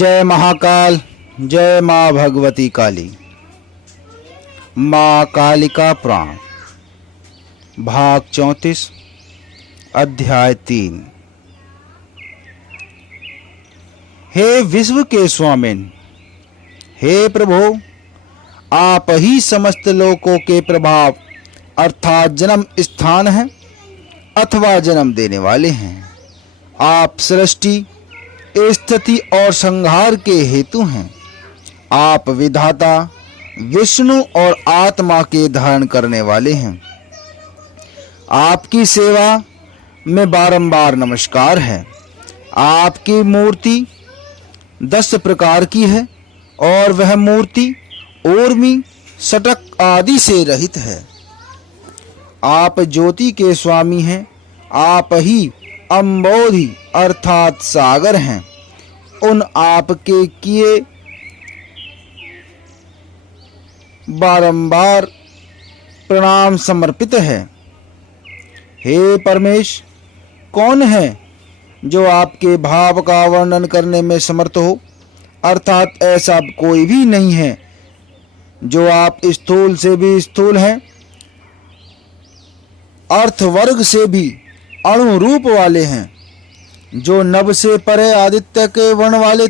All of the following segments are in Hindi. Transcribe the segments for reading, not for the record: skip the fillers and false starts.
जय महाकाल, जय माँ भगवती काली। माँ कालिका पुराण भाग 34 अध्याय 3। हे विश्व के स्वामिन, हे प्रभु, आप ही समस्त लोकों के प्रभाव अर्थात जन्म स्थान हैं अथवा जन्म देने वाले हैं। आप सृष्टि, स्थिति और संहार के हेतु हैं। आप विधाता, विष्णु और आत्मा के धारण करने वाले हैं। आपकी सेवा में बारंबार नमस्कार है। आपकी मूर्ति 10 प्रकार की है और वह मूर्ति ऊर्मी, सटक आदि से रहित है। आप ज्योति के स्वामी हैं। आप ही अम्बोधि अर्थात सागर हैं। उन आपके किए बारंबार प्रणाम समर्पित है। हे परमेश, कौन है जो आपके भाव का वर्णन करने में समर्थ हो, अर्थात ऐसा कोई भी नहीं है जो आप स्थूल से भी स्थूल हैं, अर्थ वर्ग से भी अणु रूप वाले हैं, जो नभ से परे आदित्य के वर्ण वाले,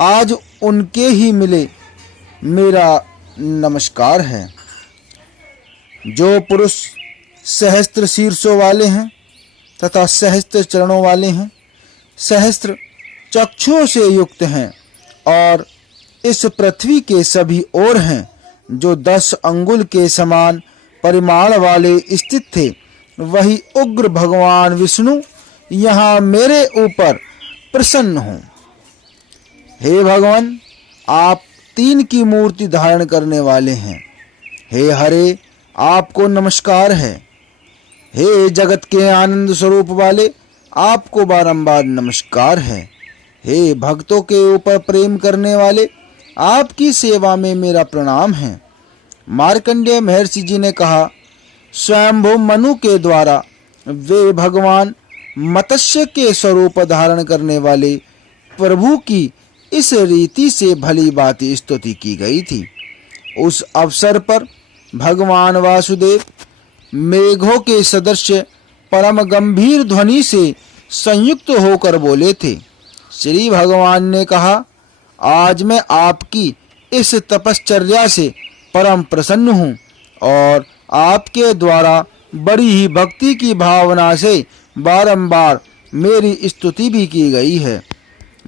आज उनके ही मिले मेरा नमस्कार है। जो पुरुष सहस्त्र शीर्षों वाले हैं तथा सहस्त्र चरणों वाले हैं, सहस्त्र चक्षुओं से युक्त हैं और इस पृथ्वी के सभी ओर हैं, जो 10 अंगुल के समान परिमाण वाले स्थित थे, वही उग्र भगवान विष्णु यहाँ मेरे ऊपर प्रसन्न हों। हे भगवान, आप 3 की मूर्ति धारण करने वाले हैं। हे हरे, आपको नमस्कार है। हे जगत के आनंद स्वरूप वाले, आपको बारंबार नमस्कार है। हे भक्तों के ऊपर प्रेम करने वाले, आपकी सेवा में मेरा प्रणाम है। मार्कंडेय महर्षि जी ने कहा, स्वयंभू मनु के द्वारा वे भगवान मत्स्य के स्वरूप धारण करने वाले प्रभु की इस रीति से भली भांति स्तुति की गई थी। उस अवसर पर भगवान वासुदेव मेघों के सदृश परम गंभीर ध्वनि से संयुक्त होकर बोले थे। श्री भगवान ने कहा, आज मैं आपकी इस तपश्चर्या से परम प्रसन्न हूँ और आपके द्वारा बड़ी ही भक्ति की भावना से बारंबार मेरी स्तुति भी की गई है।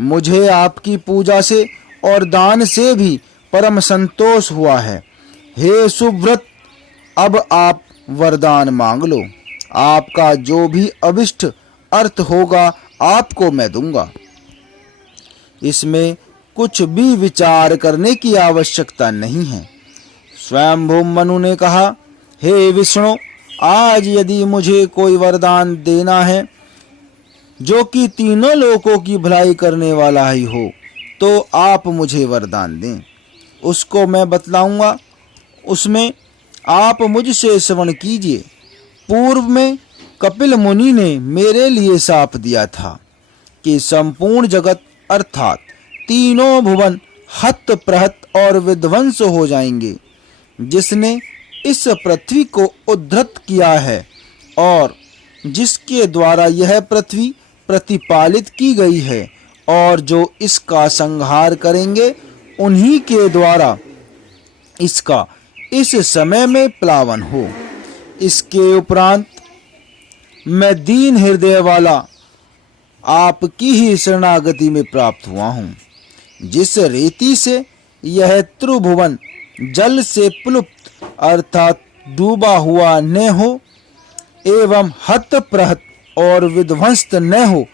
मुझे आपकी पूजा से और दान से भी परम संतोष हुआ है। हे सुव्रत, अब आप वरदान मांग लो। आपका जो भी अभिष्ट अर्थ होगा आपको मैं दूंगा। इसमें कुछ भी विचार करने की आवश्यकता नहीं है। स्वयंभू मनु ने कहा, हे विष्णु, आज यदि मुझे कोई वरदान देना है जो कि तीनों लोकों की भलाई करने वाला ही हो, तो आप मुझे वरदान दें। उसको मैं बतलाऊंगा, उसमें आप मुझसे श्रवण कीजिए। पूर्व में कपिल मुनि ने मेरे लिए शाप दिया था कि संपूर्ण जगत अर्थात तीनों भुवन हत प्रहत और विध्वंस हो जाएंगे। जिसने इस पृथ्वी को उद्धृत किया है और जिसके द्वारा यह पृथ्वी प्रतिपालित की गई है, और जो इसका संहार करेंगे, उन्हीं के द्वारा इसका इस समय में प्लावन हो। इसके उपरांत मैं दीन हृदय वाला आपकी ही शरणागति में प्राप्त हुआ हूँ। जिस रीति से यह त्रिभुवन जल से प्लुप्त अर्थात डूबा हुआ न हो एवं हत प्रहत और विध्वंस्त न हो,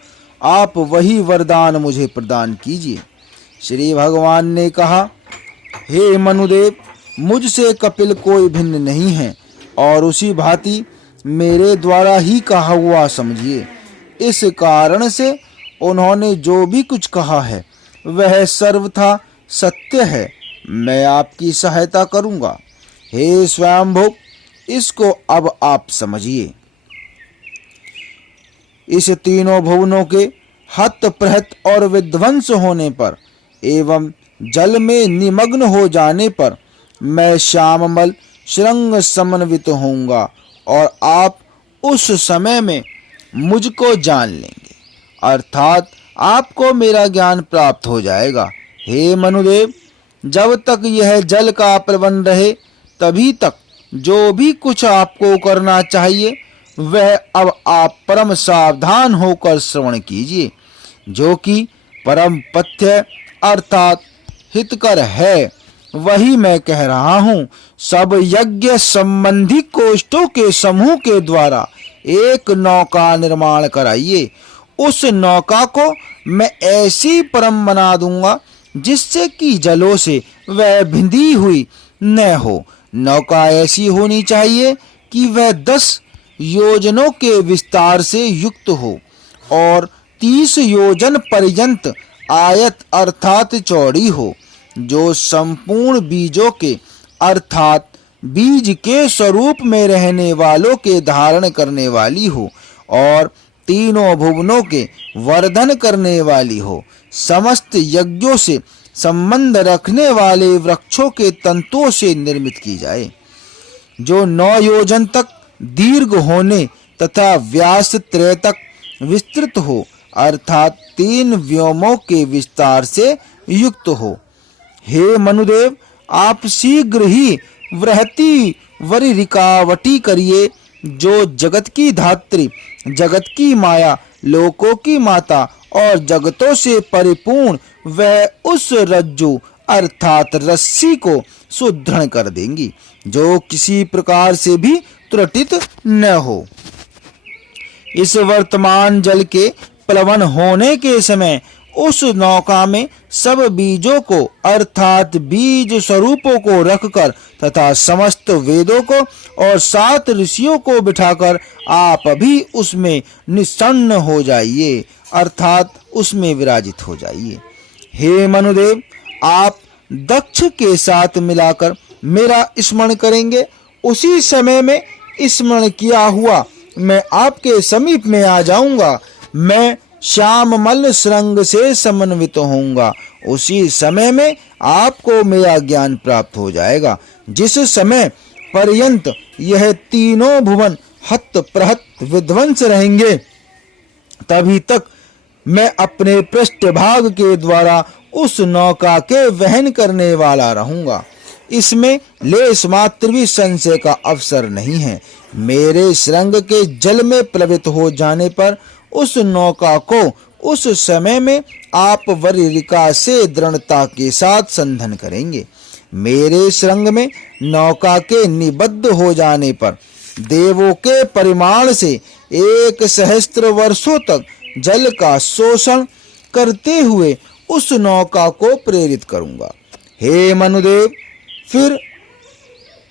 आप वही वरदान मुझे प्रदान कीजिए। श्री भगवान ने कहा, हे मनुदेव, मुझसे कपिल कोई भिन्न नहीं है और उसी भांति मेरे द्वारा ही कहा हुआ समझिए। इस कारण से उन्होंने जो भी कुछ कहा है वह सर्वथा सत्य है। मैं आपकी सहायता करूंगा। हे स्वयंभू, इसको अब आप समझिए। इस तीनों भुवनों के हत प्रहत और विध्वंस होने पर एवं जल में निमग्न हो जाने पर मैं श्याममल श्रृंग समन्वित होऊंगा और आप उस समय में मुझको जान लेंगे, अर्थात आपको मेरा ज्ञान प्राप्त हो जाएगा। हे मनुदेव, जब तक यह जल का प्रबंध रहे तभी तक जो भी कुछ आपको करना चाहिए वह अब आप परम सावधान होकर श्रवण कीजिए, जो कि परम पथ्य अर्थात हितकर है, वही मैं कह रहा हूँ। सब यज्ञ संबंधी कोष्ठों के समूह के द्वारा एक नौका निर्माण कराइए। उस नौका को मैं ऐसी परम बना दूंगा जिससे कि जलों से वह भिंदी हुई न हो। नौका ऐसी होनी चाहिए कि वह 10 योजनों के विस्तार से युक्त हो और 30 योजन पर्यंत आयत अर्थात चौड़ी हो, जो संपूर्ण बीजों के अर्थात बीज के स्वरूप में रहने वालों के धारण करने वाली हो और तीनों भुवनों के वर्धन करने वाली हो। समस्त यज्ञों से संबंध रखने वाले वृक्षों के तंतुओं से निर्मित की जाए, जो 9 योजन तक दीर्घ होने तथा व्यास 3 तक विस्तृत हो, अर्थात 3 व्योमों के विस्तार से युक्त हो। हे मनुदेव, आप शीघ्र ही वृहति वरिरिकावटी करिए, जो जगत की धात्री, जगत की माया, लोकों की माता और जगतों से परिपूर्ण वह उस रज्जु अर्थात रस्सी को सुदृढ़ कर देंगी, जो किसी प्रकार से भी त्रुटित न हो। इस वर्तमान जल के प्लवन होने के समय उस नौका में सब बीजों को अर्थात बीज स्वरूपों को रखकर तथा समस्त वेदों को और 7 ऋषियों को बिठाकर आप भी उसमें निस्सन्न हो जाइए, अर्थात उसमें विराजित हो जाइए। हे मनुदेव, आप दक्ष के साथ मिलाकर मेरा स्मरण करेंगे, उसी समय में स्मरण किया हुआ मैं आपके समीप में आ जाऊंगा। मैं श्याममल श्रृंग से समन्वित होऊंगा, उसी समय में आपको मेरा ज्ञान प्राप्त हो जाएगा। जिस समय पर्यंत यह तीनों भुवन हत प्रहत विध्वंस रहेंगे, तभी तक मैं अपने पृष्ठभाग के द्वारा उस नौका के वहन करने वाला रहूंगा। इसमें लेश मात्र भी संशय का अवसर नहीं है। मेरे श्रृंग के जल में प्लवित हो जाने पर उस नौका को उस समय में आप वरिरिका से दृढ़ता के साथ संधन करेंगे। मेरे श्रृंग में नौका के निबद्ध हो जाने पर देवों के परिमाण से 1,000 वर्षों तक जल का शोषण करते हुए उस नौका को प्रेरित करूंगा। हे मनुदेव, फिर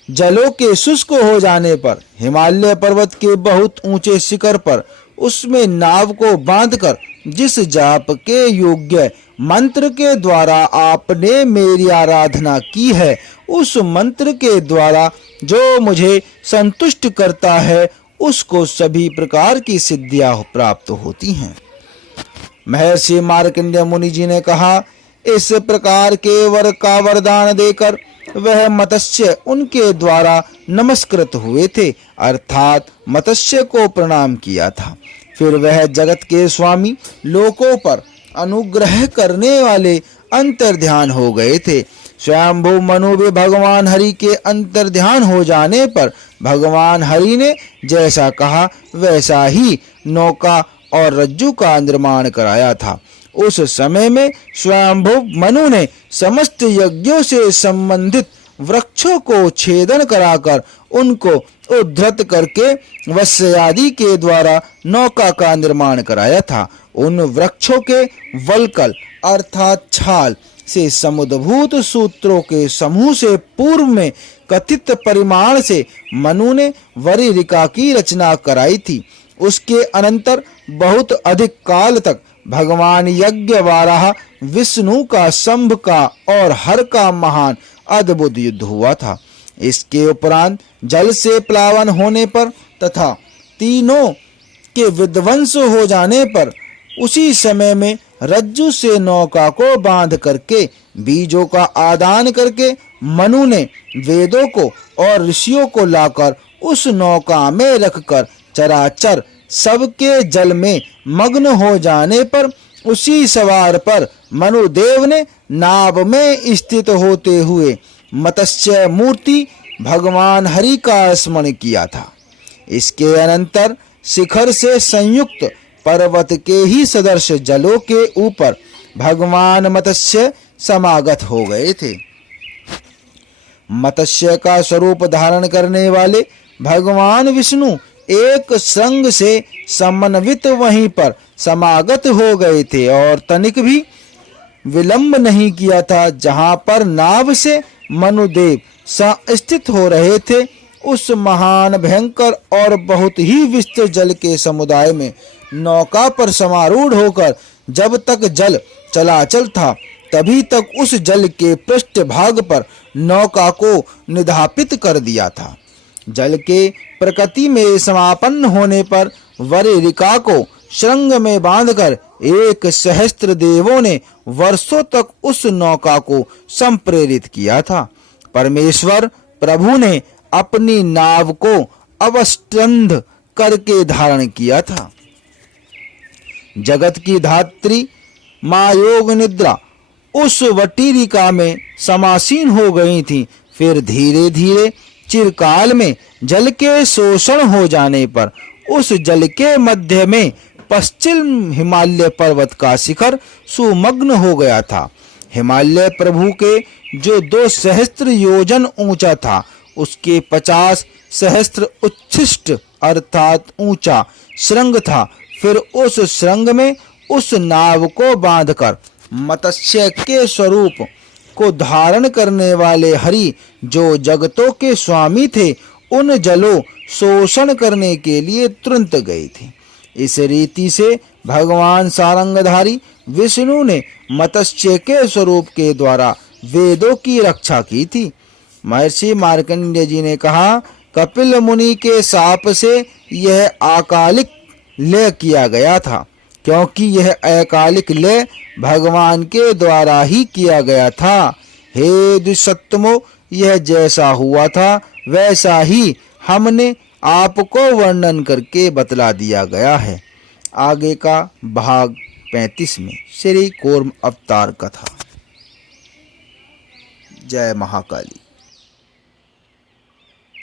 जलों के शुष्क हो जाने पर हिमालय पर्वत के बहुत ऊंचे शिखर पर उसमें नाव को बांधकर जिस जाप के योग्य मंत्र के द्वारा आपने मेरी आराधना की है, उस मंत्र के द्वारा जो मुझे संतुष्ट करता है, उसको सभी प्रकार की सिद्धियां प्राप्त होती हैं। महर्षि मार्कंडेय मुनि जी ने कहा, इस प्रकार के वर का वरदान देकर वह मत्स्य उनके द्वारा नमस्कृत हुए थे, अर्थात मत्स्य को प्रणाम किया था। फिर वह जगत के स्वामी, लोकों पर अनुग्रह करने वाले अंतर्ध्यान हो गए थे। स्वयंभू मनु भी भगवान हरि के अंतर्ध्यान हो जाने पर भगवान हरि ने जैसा कहा वैसा ही नौका और रज्जु का निर्माण कराया था। उस समय में स्वयंभू मनु ने समस्त यज्ञों से संबंधित वृक्षों को छेदन कराकर उनको उद्धृत करके वत्स्य आदि के द्वारा नौका का निर्माण कराया था। उन वृक्षों के वल्कल अर्थात छाल से समुद्भूत सूत्रों के समूह से पूर्व में कथित परिमाण से मनु ने वरिरिका की रचना कराई थी। उसके अनंतर बहुत अधिक काल तक भगवान यज्ञ वाराह विष्णु का शंभ का और हर का महान अद्भुत युद्ध हुआ था। इसके उपरांत जल से प्लावन होने पर तथा तीनों के विध्वंस हो जाने पर उसी समय में रज्जु से नौका को बांध करके बीजों का आदान करके मनु ने वेदों को और ऋषियों को लाकर उस नौका में रखकर चराचर सबके जल में मग्न हो जाने पर उसी सवार पर मनुदेव ने नाव में स्थित होते हुए मत्स्य मूर्ति भगवान हरि का स्मरण किया था। इसके अनंतर शिखर से संयुक्त पर्वत के ही सदृश जलों के ऊपर भगवान मत्स्य समागत हो गए थे। मत्स्य का स्वरूप धारण करने वाले भगवान विष्णु एक श्रृंग से समन्वित वहीं पर समागत हो गए थे और तनिक भी विलंब नहीं किया था। जहां पर नाव से मनुदेव स्थित हो रहे थे, उस महान भयंकर और बहुत ही विस्तृत जल के समुदाय में नौका पर समारूढ़ होकर जब तक जल चलाचल था तभी तक उस जल के पृष्ठ भाग पर नौका को निधापित कर दिया था। जल के प्रकृति में समापन्न होने पर वरेरिका को श्रृंग में बांधकर 1,000 देवों ने वर्षों तक उस नौका को संप्रेरित किया था। परमेश्वर प्रभु ने अपनी नाव को अवष्टंध करके धारण किया था। जगत की धात्री माँ योग निद्रा उस वटीरिका में समासीन हो गई थी। फिर धीरे धीरे चिरकाल में जल के शोषण हो जाने पर उस जल के मध्य में पश्चिम हिमालय पर्वत का शिखर सुमग्न हो गया था। हिमालय प्रभु के जो 2,000 योजन ऊंचा था, उसके 50 सहस्त्र उच्छिष्ट अर्थात ऊंचा श्रृंग था। फिर उस श्रृंग में उस नाव को बांधकर मत्स्य के स्वरूप को धारण करने वाले हरि जो जगतों के स्वामी थे, उन जलों शोषण करने के लिए तुरंत गए थे। इस रीति से भगवान सारंगधारी विष्णु ने मत्स्य के स्वरूप के द्वारा वेदों की रक्षा की थी। महर्षि मार्कंडेय जी ने कहा, कपिल मुनि के शाप से यह अकालिक लय किया गया था, क्योंकि यह अकालिक लय भगवान के द्वारा ही किया गया था। हे दुष्टमो, यह जैसा हुआ था वैसा ही हमने आपको वर्णन करके बतला दिया गया है। आगे का भाग 35 में श्री कूर्म अवतार कथा। जय महाकाली।